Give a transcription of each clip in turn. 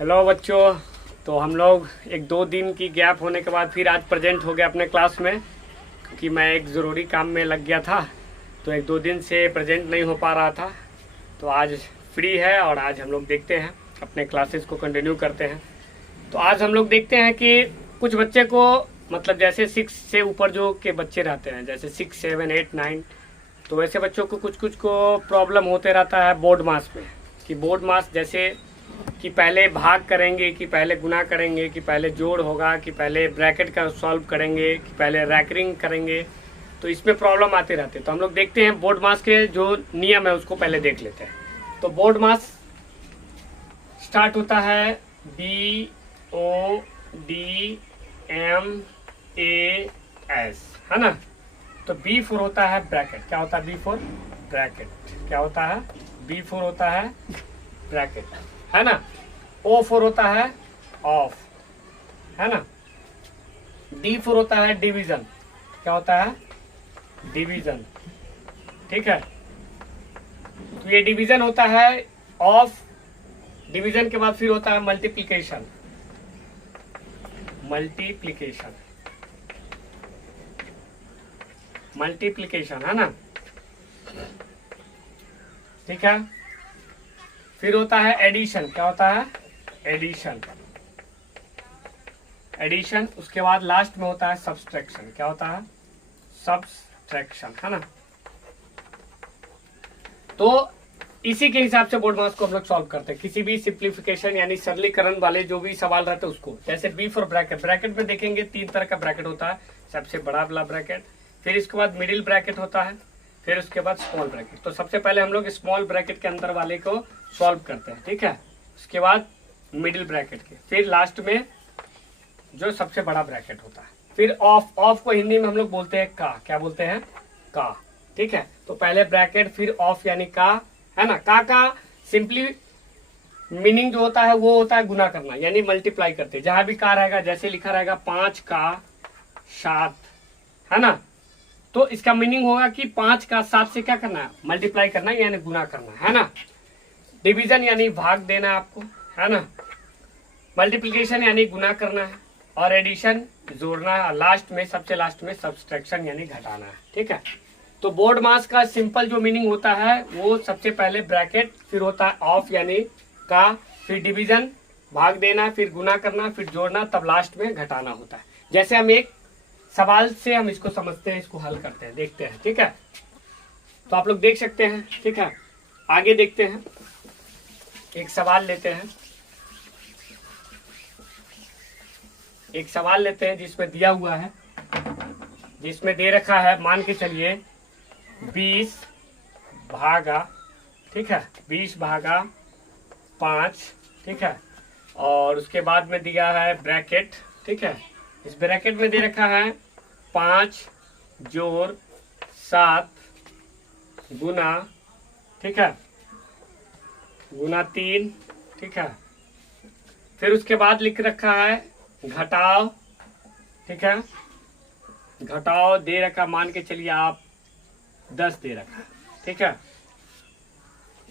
Hello बच्चों। तो हम लोग एक दो दिन की गैप होने के बाद फिर आज प्रेजेंट हो गए अपने क्लास में, क्योंकि मैं एक ज़रूरी काम में लग गया था। तो एक दो दिन से प्रेजेंट नहीं हो पा रहा था, तो आज फ्री है और आज हम लोग देखते हैं अपने क्लासेस को कंटिन्यू करते हैं। तो आज हम लोग देखते हैं कि कुछ बच्चे को मतलब जैसे 6 से ऊपर जो के बच्चे रहते हैं, जैसे 6, 7, 8, 9, तो वैसे बच्चों को कुछ कुछ को प्रॉब्लम होते रहता है बोर्ड मास में। कि बोर्ड मास जैसे कि पहले भाग करेंगे, कि पहले गुना करेंगे, कि पहले जोड़ होगा, कि पहले ब्रैकेट का सॉल्व करेंगे, कि पहले रैकरिंग करेंगे। तो इसमें प्रॉब्लम आते रहते हैं। तो हम लोग देखते हैं बोर्ड मास के जो नियम है उसको पहले देख लेते हैं। तो बोर्ड मास स्टार्ट होता है BODMAS, है ना। तो B4 होता है ब्रैकेट। क्या होता है B4? ब्रैकेट। क्या होता है B4? होता है ब्रैकेट, है ना। O4 होता है ऑफ, है ना। D4 होता है डिवीजन। क्या होता है? डिवीजन, ठीक है। तो ये डिवीजन होता है ऑफ। डिवीजन के बाद फिर होता है मल्टीप्लिकेशन। मल्टीप्लिकेशन, मल्टीप्लिकेशन, है ना, ठीक है। फिर होता है एडिशन। क्या होता है? Addition, addition. उसके बाद लास्ट में होता है सब्सट्रैक्शन। क्या होता है? सब्सट्रैक्शन, है ना। तो इसी के हिसाब से बोर्ड मास को हम लोग सॉल्व करते हैं। किसी भी सिंप्लीफिकेशन यानी सरलीकरण वाले जो भी सवाल रहते हैं उसको। जैसे B4 ब्रैकेट, ब्रैकेट में देखेंगे 3 तरह का ब्रैकेट होता है। सबसे बड़ा वाला ब्रैकेट, फिर इसके बाद मिडिल ब्रैकेट होता है, फिर उसके बाद स्मॉल ब्रैकेट। तो सबसे पहले हम लोग स्मॉल ब्रैकेट के अंदर वाले को सॉल्व करते हैं, ठीक है। उसके बाद मिडिल ब्रैकेट के, फिर लास्ट में जो सबसे बड़ा ब्रैकेट होता है। फिर ऑफ, ऑफ को हिंदी में हम लोग बोलते हैं का। क्या बोलते हैं? का, ठीक है। तो पहले ब्रैकेट फिर ऑफ यानी का, है ना। का सिंपली मीनिंग जो होता है वो होता है गुना करना, यानी मल्टीप्लाई करते। जहां भी का रहेगा, जैसे लिखा रहेगा 5 का 7, है ना। तो इसका मीनिंग होगा कि 5 का 7 से क्या करना है? मल्टीप्लाई करना है, यानी गुना करना है ना। डिवीजन यानी भाग देना आपको, है ना। मल्टीप्लिकेशन यानी गुना करना है, और एडिशन जोड़ना है, लास्ट में सबसे लास्ट में सब्सट्रैक्शन यानी घटाना है, ठीक है। तो बोर्ड मास का सिंपल जो मीनिंग होता है वो सबसे पहले ब्रैकेट, फिर होता है ऑफ यानी का, फिर डिवीजन भाग देना, फिर गुना करना, फिर जोड़ना, तब लास्ट में घटाना होता है। जैसे हम एक सवाल से हम इसको समझते हैं, इसको हल करते हैं, देखते हैं, ठीक है। तो आप लोग देख सकते हैं, ठीक है। आगे देखते हैं, एक सवाल लेते हैं। एक सवाल लेते हैं जिसमें दिया हुआ है, जिसमें दे रखा है, मान के चलिए 20 भागा, ठीक है, 20 भागा 5, ठीक है। और उसके बाद में दिया है ब्रैकेट, ठीक है। इस ब्रैकेट में दे रखा है 5 जोड़ 7 गुना, ठीक है, गुना 3, ठीक है। फिर उसके बाद लिख रखा है घटाओ, ठीक है। घटाओ दे रखा, मान के चलिए आप 10 दे रखा, ठीक है।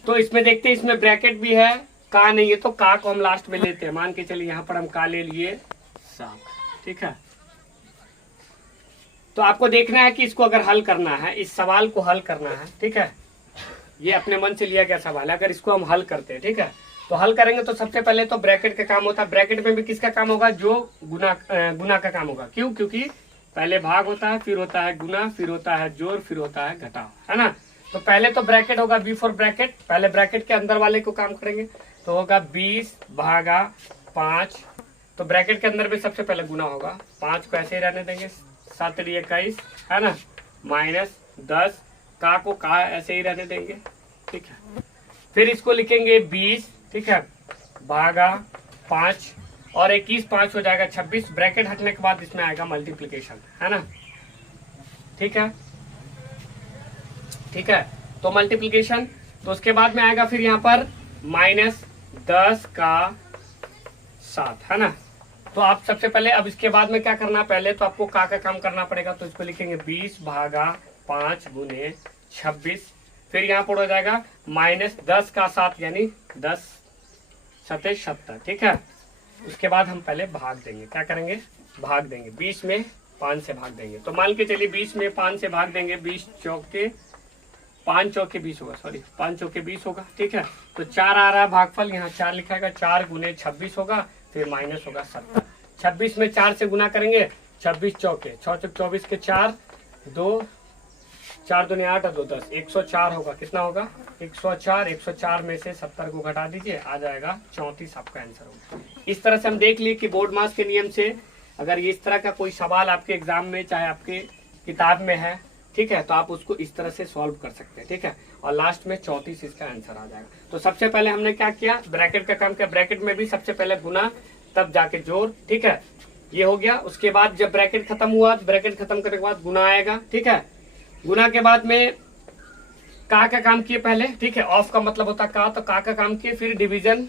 तो इसमें देखते हैं, इसमें ब्रैकेट भी है, का नहीं है, तो का को हम लास्ट में लेते हैं। मान के चलिए यहाँ पर हम का ले लिए 7, ठीक है। तो आपको देखना है कि इसको अगर हल करना है, इस सवाल को हल करना है, ठीक है। ये अपने मन से लिया गया सवाल है, अगर इसको हम हल करते हैं, ठीक है। तो हल करेंगे तो सबसे पहले तो ब्रैकेट का काम होता है। ब्रैकेट में भी किसका काम होगा? जो गुना का काम होगा। क्यों? क्योंकि पहले भाग होता है, फिर होता है गुना, फिर होता है जोड़, फिर होता है घटाव, है ना। तो पहले तो ब्रैकेट होगा B4 ब्रैकेट, पहले ब्रैकेट के अंदर वाले को काम करेंगे, तो होगा 20 भागा 5। तो ब्रैकेट के अंदर भी सबसे पहले गुना होगा, 5 को ऐसे ही रहने देंगे, 7 21, है ना, माइनस 10, का को का ऐसे ही रहने देंगे, ठीक है। फिर इसको लिखेंगे 20, ठीक है, भागा 5, और 21 5 हो जाएगा 26। ब्रैकेट हटने के बाद इसमें आएगा मल्टीप्लिकेशन, है ना, ठीक है, ठीक है। तो मल्टीप्लिकेशन, तो उसके बाद में आएगा फिर यहाँ पर माइनस 10 का 7, है ना। तो आप सबसे पहले, अब इसके बाद में क्या करना, पहले तो आपको का काम करना पड़ेगा। तो इसको लिखेंगे 20 भागा 5 गुने 26, फिर यहाँ पर हो जाएगा माइनस 10 का 7 यानी 10 7 70, ठीक है। उसके बाद हम पहले भाग देंगे, क्या करेंगे, भाग देंगे। 20 में 5 से भाग देंगे, तो मान के चलिए 20 में 5 से भाग देंगे, 20 चौके 5 चौके 20 होगा, सॉरी 5 चौके 20 होगा, ठीक है। तो 4 आ रहा है भागफल, यहाँ 4 लिखा है, 4 गुने 26 होगा, फिर माइनस होगा 70। 26 में 4 से गुना करेंगे, 26 चौके 6 चौक 24 के 4, 2 4 दूनी 8 और 2 10, 104 होगा। कितना होगा, 104। 104 में से 70 को घटा दीजिए, आ जाएगा 34, आपका आंसर होगा। इस तरह से हम देख लिए कि बोर्ड मास के नियम से अगर इस तरह का कोई सवाल आपके एग्जाम में, चाहे आपके किताब में है, ठीक है, तो आप उसको इस तरह से सॉल्व कर सकते हैं, ठीक है। और लास्ट में 34 इसका आंसर आ जाएगा। तो सबसे पहले हमने क्या किया, ब्रैकेट का काम किया। ब्रैकेट में भी सबसे पहले गुना, तब जाके जोड़, ठीक है, ये हो गया। उसके बाद जब ब्रैकेट खत्म हुआ, ब्रैकेट खत्म करने के बाद गुना आएगा, ठीक है। गुना के बाद में का काम किए पहले, ठीक है, ऑफ का मतलब होता का, तो का काम किए, फिर डिवीजन,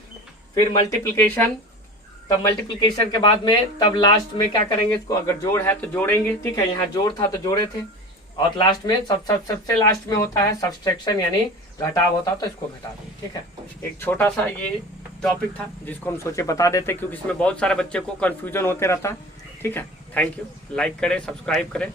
फिर मल्टीप्लिकेशन, तब मल्टीप्लिकेशन के बाद में तब लास्ट में क्या करेंगे, इसको अगर जोड़ है तो जोड़ेंगे, ठीक है। यहाँ जोड़ था तो जोड़े थे, और लास्ट में सबसे लास्ट में होता है सब्सट्रैक्शन, यानी घटाव होता, तो इसको घटा दें, ठीक है। एक छोटा सा ये टॉपिक था जिसको हम सोचे बता देते, क्योंकि इसमें बहुत सारे बच्चे को कंफ्यूजन होते रहता, ठीक है। थैंक यू, लाइक करें, सब्सक्राइब करें।